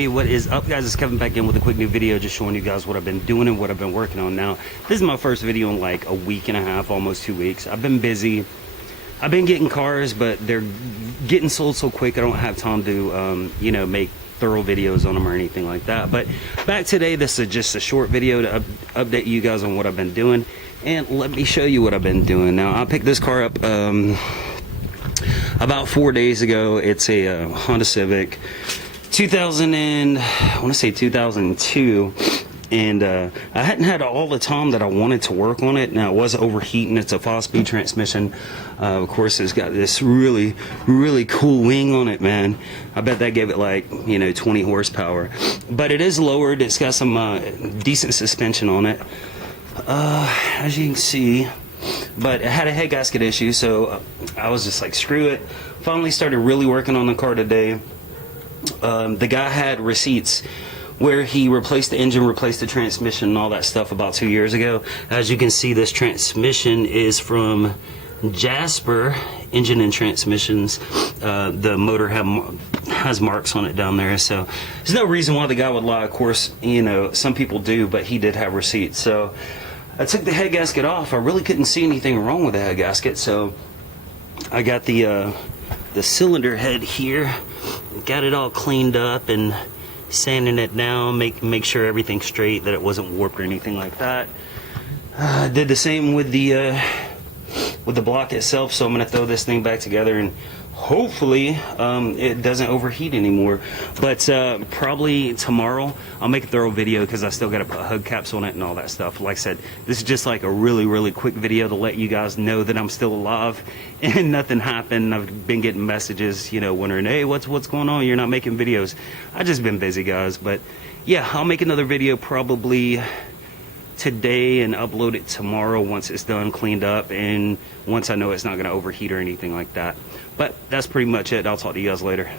Hey, what is up, guys? It's Kevin back in with a quick new video, just showing you guys what I've been doing and what I've been working on. Now, this is my first video in like a week and a half, almost 2 weeks. I've been busy. I've been getting cars, but they're getting sold so quick I don't have time to, make thorough videos on them or anything like that. But back today, this is just a short video to update you guys on what I've been doing. And let me show you what I've been doing. Now, I picked this car up about 4 days ago. It's a Honda Civic. 2002, and I hadn't had all the time that I wanted to work on it. Now, it was overheating. It's a 5-speed transmission. Of course, it's got this really cool wing on it, man. I bet that gave it like 20 horsepower, but it is lowered. It's got some decent suspension on it, as you can see, but it had a head gasket issue, so I was just like, screw it. Finally started really working on the car today. The guy had receipts where he replaced the engine, replaced the transmission and all that stuff about 2 years ago. As you can see, this transmission is from Jasper Engine and Transmissions. The motor has marks on it down there, so there's no reason why the guy would lie. Of course, some people do, but he did have receipts. So I took the head gasket off. I really couldn't see anything wrong with the head gasket, so I got the cylinder head here, got it all cleaned up and sanding it down, make sure everything's straight, that it wasn't warped or anything like that. Did the same with the block itself, so I'm gonna throw this thing back together and hopefully it doesn't overheat anymore. But probably tomorrow I'll make a thorough video, because I still gotta put hubcaps on it and all that stuff. Like I said, this is just like a really quick video to let you guys know that I'm still alive and nothing happened. I've been getting messages, wondering, hey, what's going on? You're not making videos. I just been busy, guys. But yeah, I'll make another video probably today and upload it tomorrow once it's done, cleaned up, and once I know it's not going to overheat or anything like that. But that's pretty much it. I'll talk to you guys later.